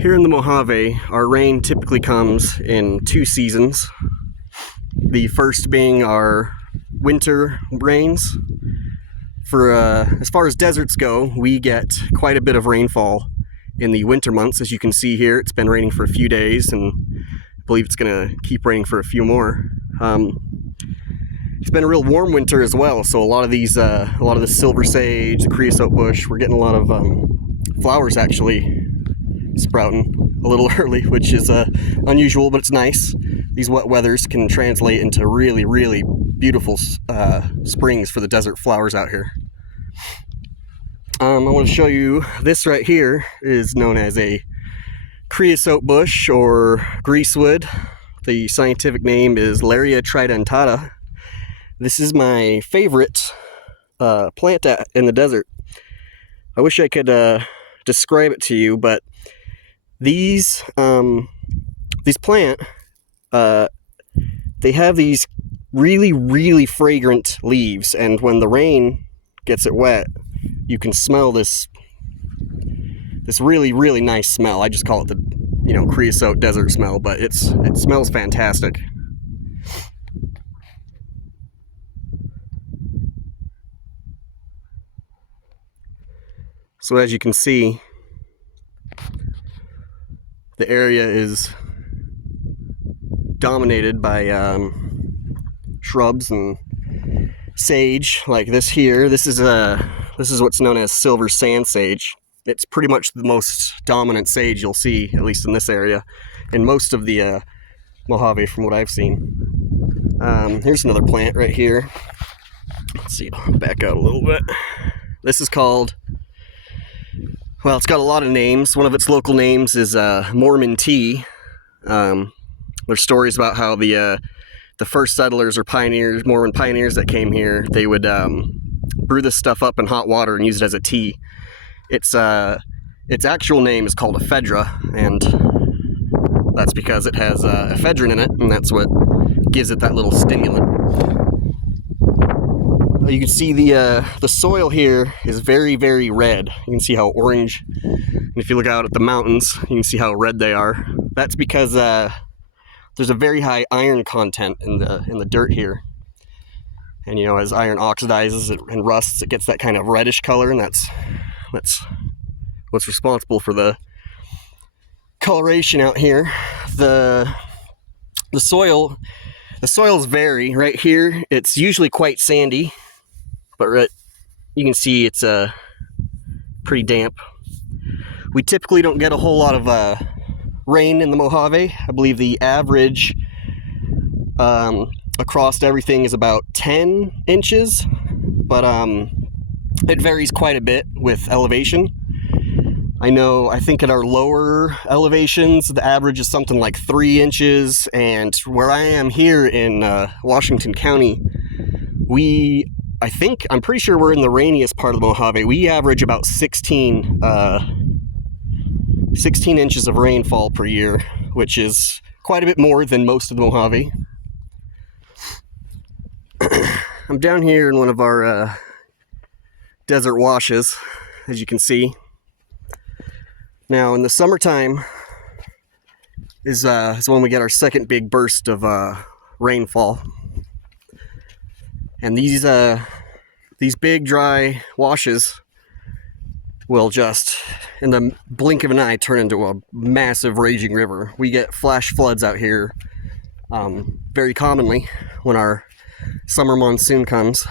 Here in the Mojave, our rain typically comes in two seasons. The first being our winter rains. For as far as deserts go, we get quite a bit of rainfall in the winter months. As you can see here, it's been raining for a few days, and I believe it's going to keep raining for a few more. It's been a real warm winter as well, so a lot of the silver sage, the creosote bush, we're getting a lot of flowers actually sprouting a little early, which is unusual, but it's nice. These wet weathers can translate into really, really beautiful springs for the desert flowers out here. I want to show you this right here is known as a creosote bush or greasewood. The scientific name is Laria tridentata. This is my favorite plant in the desert. I wish I could describe it to you, but these plant, they have these really, really fragrant leaves, and when the rain gets it wet, you can smell this really, really nice smell. I just call it the creosote desert smell, but it smells fantastic. So as you can see, the area is dominated by shrubs and sage like this here. This is what's known as silver sand sage. It's pretty much the most dominant sage you'll see, at least in this area, in most of the Mojave from what I've seen. Here's another plant right here. Let's see, I'll back out a little bit. This is called, well, it's got a lot of names. One of its local names is Mormon tea. There's stories about how the first settlers or pioneers, Mormon pioneers that came here, they would brew this stuff up in hot water and use it as a tea. Its actual name is called ephedra, and that's because it has ephedrine in it, and that's what gives it that little stimulant. You can see the soil here is very, very red. You can see how orange, and if you look out at the mountains, you can see how red they are. That's because there's a very high iron content in the dirt here, and as iron oxidizes and rusts, it gets that kind of reddish color, and that's what's responsible for the coloration out here. The soils vary. Right here, it's usually quite sandy, but you can see it's pretty damp. We typically don't get a whole lot of rain in the Mojave. I believe the average across everything is about 10 inches, but it varies quite a bit with elevation. I think at our lower elevations, the average is something like 3 inches, and where I am here in Washington County, I'm pretty sure we're in the rainiest part of the Mojave. We average about 16 inches of rainfall per year, which is quite a bit more than most of the Mojave. I'm down here in one of our desert washes, as you can see. Now, in the summertime is when we get our second big burst of rainfall, and these big dry washes will just, in the blink of an eye, turn into a massive raging river. We get flash floods out here very commonly when our summer monsoon comes.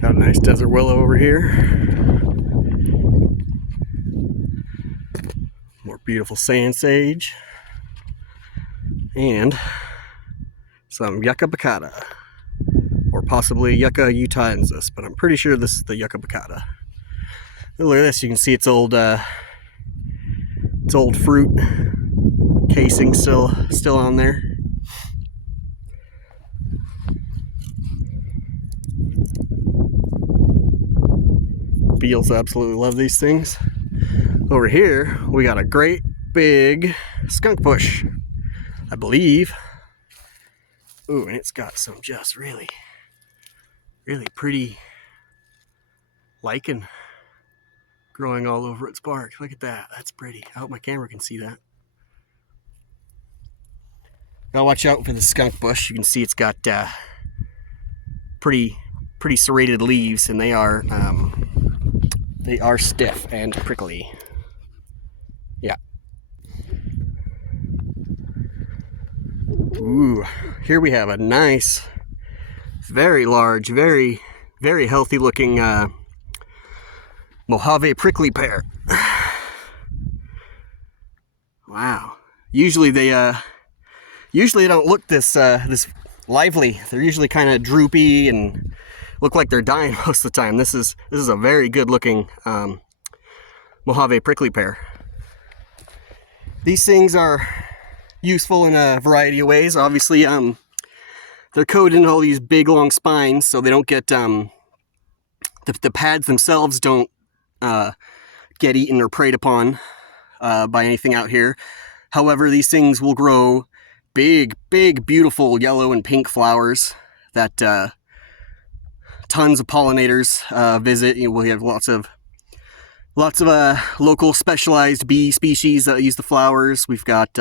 Got a nice desert willow over here. More beautiful sand sage. And some yucca baccata. Or possibly Yucca utahensis, but I'm pretty sure this is the Yucca baccata. Look at this, you can see its old fruit casing still on there. Beetles absolutely love these things. Over here, we got a great big skunk bush, I believe. Ooh, and it's got some just really Really pretty lichen growing all over its bark. Look at that. That's pretty. I hope my camera can see that. Now watch out for the skunk bush. You can see it's got pretty serrated leaves, and they are stiff and prickly. Yeah. Ooh, here we have a nice, very large, very healthy looking Mojave prickly pear. Wow. Usually they don't look this lively. They're usually kind of droopy and look like they're dying most of the time. This is a very good looking Mojave prickly pear. These things are useful in a variety of ways. Obviously, they're coated in all these big long spines, so they don't get the pads themselves don't get eaten or preyed upon by anything out here. However, these things will grow big, beautiful yellow and pink flowers that tons of pollinators visit. We have lots of local specialized bee species that use the flowers. We've got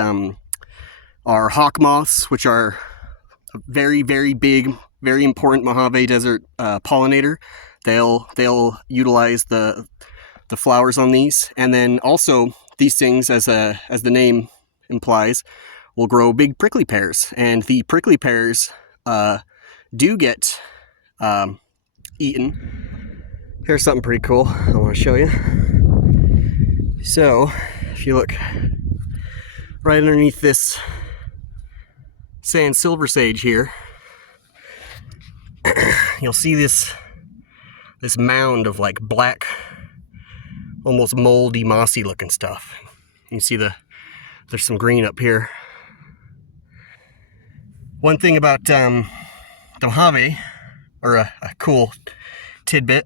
our hawk moths, which are a very big, very important Mojave Desert pollinator. They'll utilize the flowers on these, and then also these things, as the name implies, will grow big prickly pears, and the prickly pears do get eaten. Here's something pretty cool I want to show you. So if you look right underneath this sand silver sage here, you'll see this mound of like black, almost moldy, mossy looking stuff. You can see there's some green up here. One thing about the Mojave, or a cool tidbit,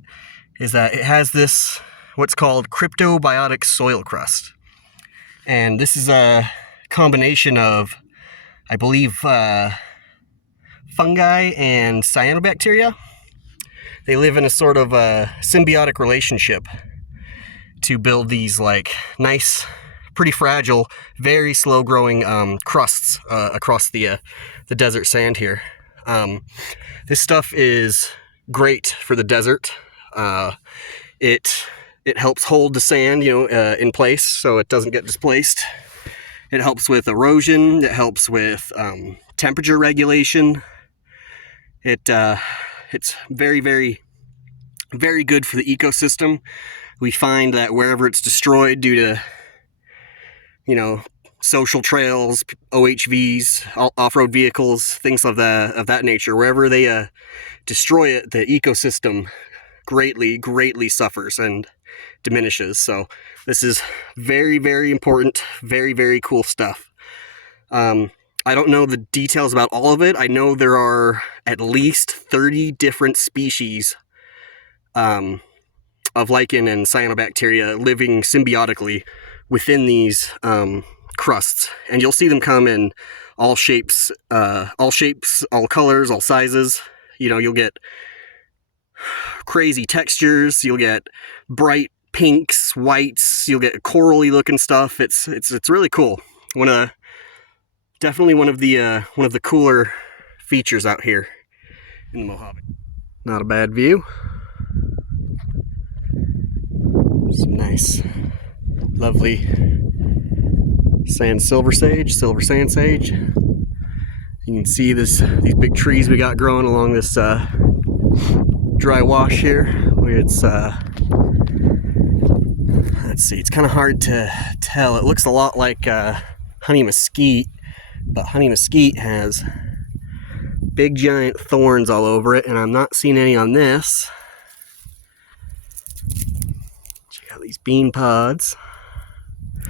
is that it has this what's called cryptobiotic soil crust. And this is a combination of, I believe, fungi and cyanobacteria. They live in a sort of symbiotic relationship to build these like nice, pretty fragile, very slow growing crusts across the desert sand here. This stuff is great for the desert. It helps hold the sand, in place so it doesn't get displaced. It helps with erosion. It helps with temperature regulation. It's very good for the ecosystem. We find that wherever it's destroyed due to, social trails, OHVs, off-road vehicles, things of that nature, wherever they destroy it, the ecosystem greatly suffers and diminishes. So this is very important, very cool stuff. I don't know the details about all of it. I know there are at least 30 different species of lichen and cyanobacteria living symbiotically within these crusts, and you'll see them come in all shapes, all colors, all sizes. You'll get crazy textures, you'll get bright pinks, whites, you'll get corally looking stuff. It's really cool. Definitely one of the cooler features out here in the Mojave. Not a bad view. Some nice, lovely silver sand sage. You can see these big trees we got growing along this dry wash here. It's let's see, it's kind of hard to tell. It looks a lot like honey mesquite, but honey mesquite has big giant thorns all over it, and I'm not seeing any on this. Check out these bean pods.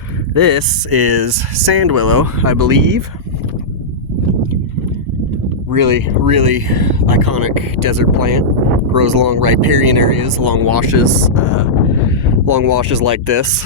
This is sand willow, I believe. Really iconic desert plant. Grows along riparian areas, along washes like this.